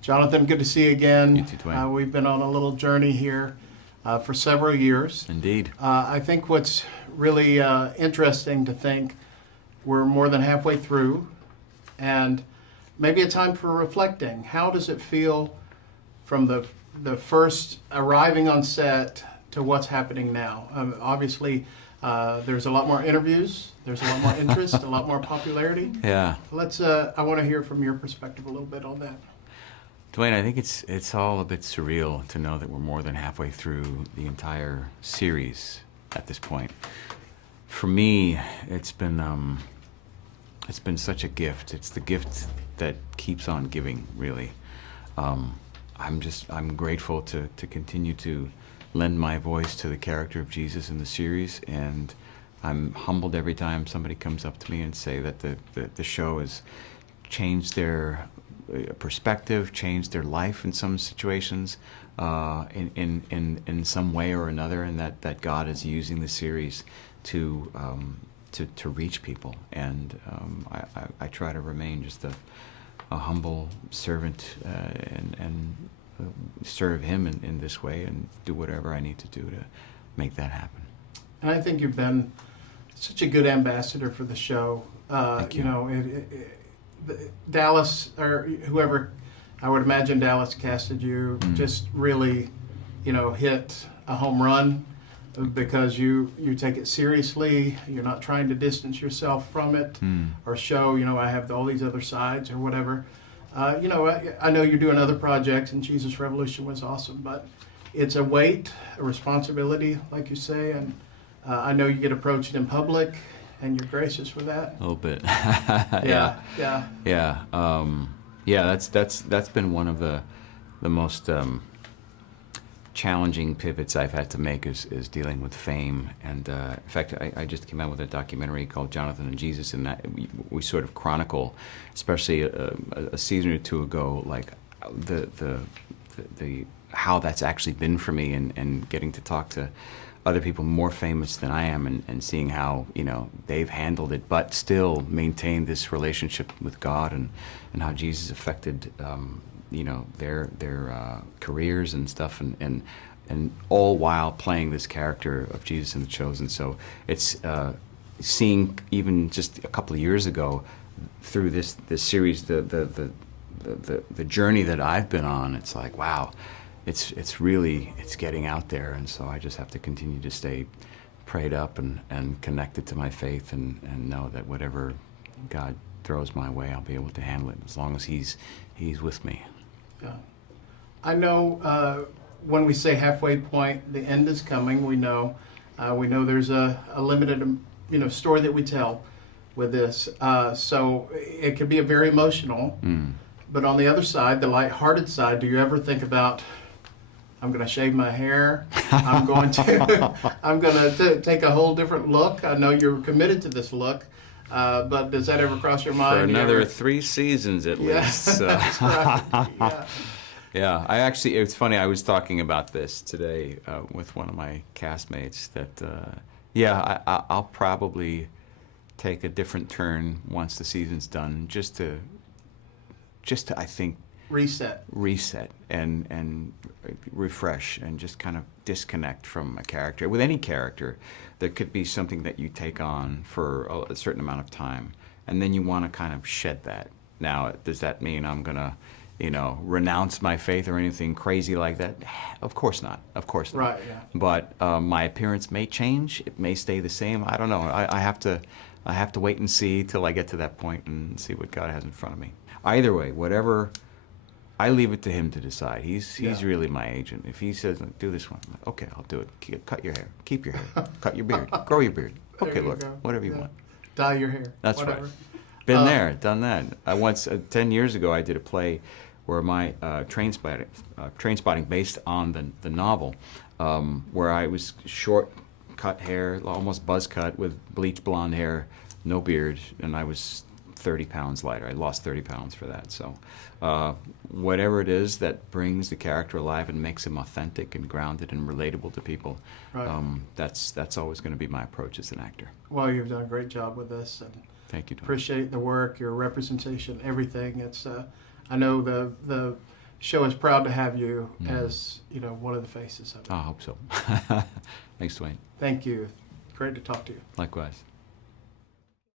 Jonathan, good to see you again. You too, Dwayne. We've been on a little journey here for several years. Indeed. I think what's really interesting to think we're more than halfway through, and maybe a time for reflecting. How does it feel from the first arriving on set to what's happening now? Obviously, there's a lot more interviews, there's a lot more interest, a lot more popularity. Yeah. I want to hear from your perspective a little bit on that. Dwayne, I think it's all a bit surreal to know that we're more than halfway through the entire series at this point. For me, it's been such a gift. It's the gift that keeps on giving, really. I'm grateful to continue to lend my voice to the character of Jesus in the series, and I'm humbled every time somebody comes up to me and say that the show has changed their perspective, changed their life in some situations, in some way or another, and that God is using the series to reach people. And I try to remain just a humble servant and serve Him in this way and do whatever I need to do to make that happen. And I think you've been such a good ambassador for the show. Thank you. You know, Dallas, or whoever, I would imagine Dallas casted you, just really, hit a home run because you take it seriously. You're not trying to distance yourself from it or show, I have all these other sides or whatever. I know you're doing other projects, and Jesus Revolution was awesome, but it's a weight, a responsibility, like you say, and I know you get approached in public, and you're gracious with that. A little bit. Yeah. That's been one of the most challenging pivots I've had to make is dealing with fame. And in fact, I just came out with a documentary called Jonathan and Jesus, and that we sort of chronicle, especially a season or two ago, like the how that's actually been for me, and getting to talk to other people more famous than I am, and seeing how they've handled it, but still maintained this relationship with God, and how Jesus affected their careers and stuff, and all while playing this character of Jesus in The Chosen. So it's seeing even just a couple of years ago through this series the journey that I've been on. It's like, wow. It's really getting out there, and so I just have to continue to stay prayed up and connected to my faith, and know that whatever God throws my way, I'll be able to handle it as long as He's with me. Yeah. I know when we say halfway point, the end is coming. We know there's a limited story that we tell with this, so it can be a very emotional. But on the other side, the lighthearted side, do you ever think about, I'm going to shave my hair, I'm going to take a whole different look? I know you're committed to this look, but does that ever cross your mind? For another 3 seasons at least. That's right. Yeah, it's funny, I was talking about this today with one of my castmates, that I'll probably take a different turn once the season's done, just to I think reset and refresh, and just kind of disconnect from a character. With any character, there could be something that you take on for a certain amount of time, and then you want to kind of shed that. Now, does that mean I'm gonna renounce my faith or anything crazy like that? Of course not. Right, yeah. But my appearance may change. It may stay the same. I don't know. I have to wait and see till I get to that point and see what God has in front of me. Either way, whatever, I leave it to Him to decide. He's really my agent. If He says, do this one, I'm like, okay, I'll do it. Cut your hair. Keep your hair. Cut your beard. Grow your beard. Okay, Lord, whatever you want. Dye your hair. That's whatever. Right. Been there, done that. I once, 10 years ago, I did a play where my train spotting based on the novel, where I was short, cut hair, almost buzz cut, with bleach blonde hair, no beard, and I was 30 pounds lighter. I lost 30 pounds for that. So whatever it is that brings the character alive and makes him authentic and grounded and relatable to people, right. That's always going to be my approach as an actor. Well, you've done a great job with this. And thank you, Tom. Appreciate the work, your representation, everything. It's I know the show is proud to have you as, you know, one of the faces of it. I hope so. Thanks, Dwayne. Thank you. Great to talk to you. Likewise.